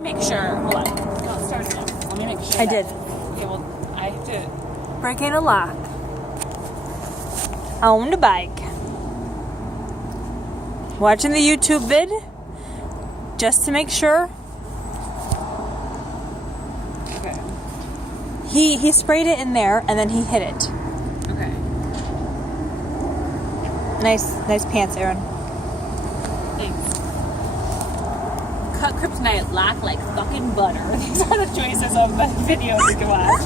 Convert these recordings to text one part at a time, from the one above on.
Make sure. Hold on. No, start again. Let me make sure. I did. Okay, well, I have to. Breaking a lock. On the bike. Watching the YouTube vid. Just to make sure. Okay. He sprayed it in there and then he hit it. Okay. Nice pants, Aaron. Thanks. Cut kryptonite lock like fucking butter. These are the choices of the videos you can watch.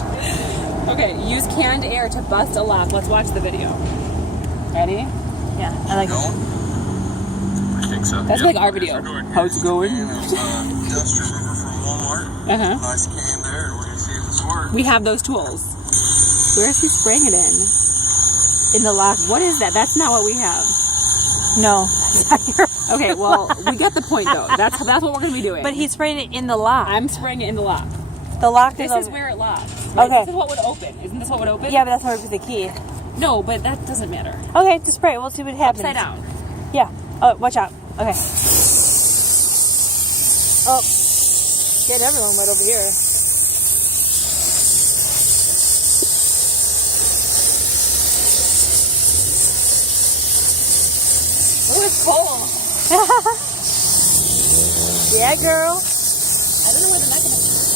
Okay, use canned air to bust a lock. Let's watch the video. Ready? Yeah, I like it. I think so. That's like our video. How's it going? Duster River from Walmart. Uh-huh. Nice can there, and we're gonna see if this works. We have those tools. Where is he spraying it in? In the lock. What is that? That's not what we have. No. Okay, well, we get the point though. That's what we're gonna be doing. But he sprayed it in the lock. I'm spraying it in the lock. The lock This is where it locks. Right? Okay. This is what would open. Isn't this what would open? Yeah, but that's where we put the key. No, but that doesn't matter. Okay, just spray it. We'll see what happens. Upside down. Yeah. Oh, watch out. Okay. Oh. Get everyone wet over here. Oh, it's cold. Yeah, girl. I don't know what the mechanism is.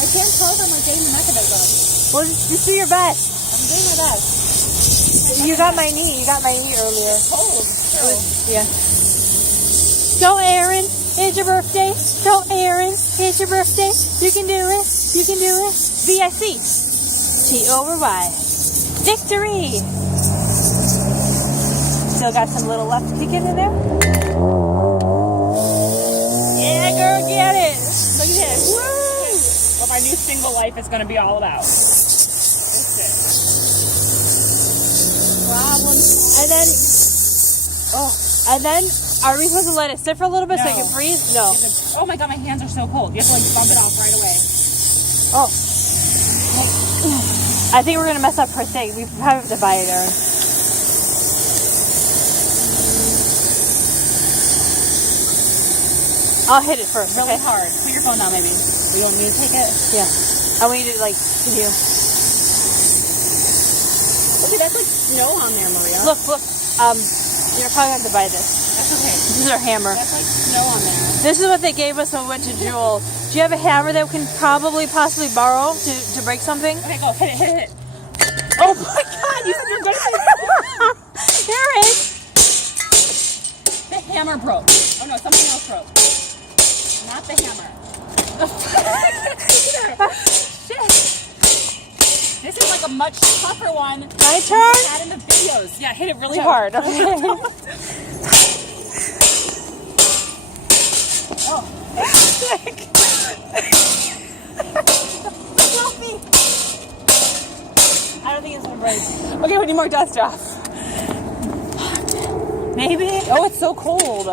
I can't tell if I'm like getting the mechanism. Well, just do your best. I'm doing my best. You got my knee. You got my knee earlier. It's cold. Yeah. Go, Aaron. It's your birthday. Go, Aaron. It's your birthday. You can do it. You can do it. VIC. T-over-Y. Victory. Still got some little left to kick in there. Yeah, girl, get it. Look at this. Woo! What my new single life is going to be all about. And then, are we supposed to let it sit for a little bit so it can freeze? No. Oh my god, my hands are so cold. You have to like bump it off right away. Oh. I think we're going to mess up her thing. We probably have to buy it, Aaron. I'll hit it first. Really Okay? hard. Put your phone down, maybe. You want me to take it? Yeah. I want you to, like, continue. Okay, that's like snow on there, Maria. Look. You're probably going to have to buy this. That's okay. This is our hammer. That's like snow on there. This is what they gave us when we went to Jewel. Do you have a hammer that we can possibly borrow to break something? Okay, go. Hit it. Oh my god, you said you're good at it. Aaron! The hammer broke. Oh no, something else broke. Not the hammer. Shit. This is like a much tougher one. My turn? Had in the videos. Yeah, hit it really Too hard. hard. Okay. Oh. I don't think it's gonna break. Okay, we need more dust off. Maybe? Oh, it's so cold.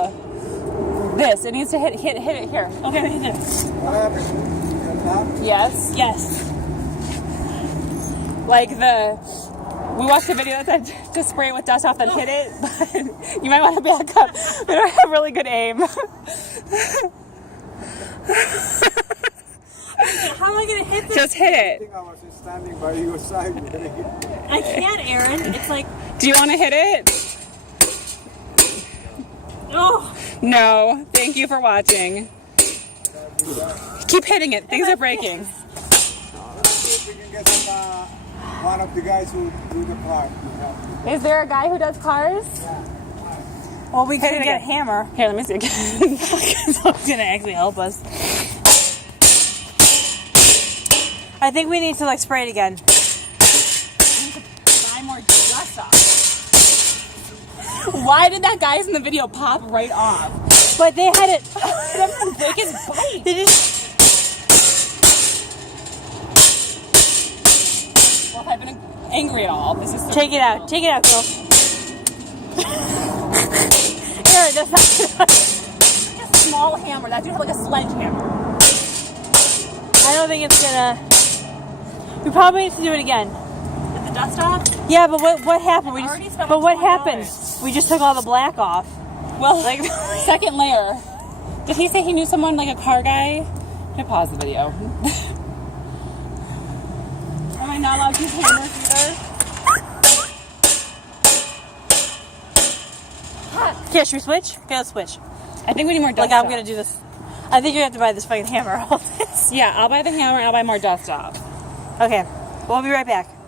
This, it needs to hit it here. Okay, hit it. What happened? Yes. Yes. Like we watched a video that said to spray it with dust off, then hit it, but you might want to back up. We don't have really good aim. How am I gonna hit this? Just hit I it. think I was just standing by your side. I can't, Aaron. It's like, Do you want to hit it? oh. No. Thank you for watching. Keep hitting it. Things are breaking. Let's see if we can get some, one of the guys who do the car. Is there a guy who does cars? Well, we Hit couldn't it get a again. hammer. Here, let me see again. It's gonna actually help us. I think we need to like spray it again. Buy more dust off. Why did that guy's in the video pop right off? But they had it. Everyone break his bike. They just. Well, if I've been angry at all, this is so Take it out. Take it out, girl. Aaron, that's not. like a small hammer. That dude's like a sledgehammer. I don't think it's gonna. We probably need to do it again. Get the dust off? Yeah, but what happened? We already just. spent But what $20. happened? We just took all the black off. Well, Like, second layer. Did he say he knew someone like a car guy? I'm gonna pause the video. Am I not allowed to use hammers either? here, should we switch? Okay, let's switch. I think we need more dust Like, I'm off. gonna do this. I think you have to buy this fucking hammer. All this. Yeah, I'll buy the hammer and I'll buy more dust off. Okay, we'll be right back.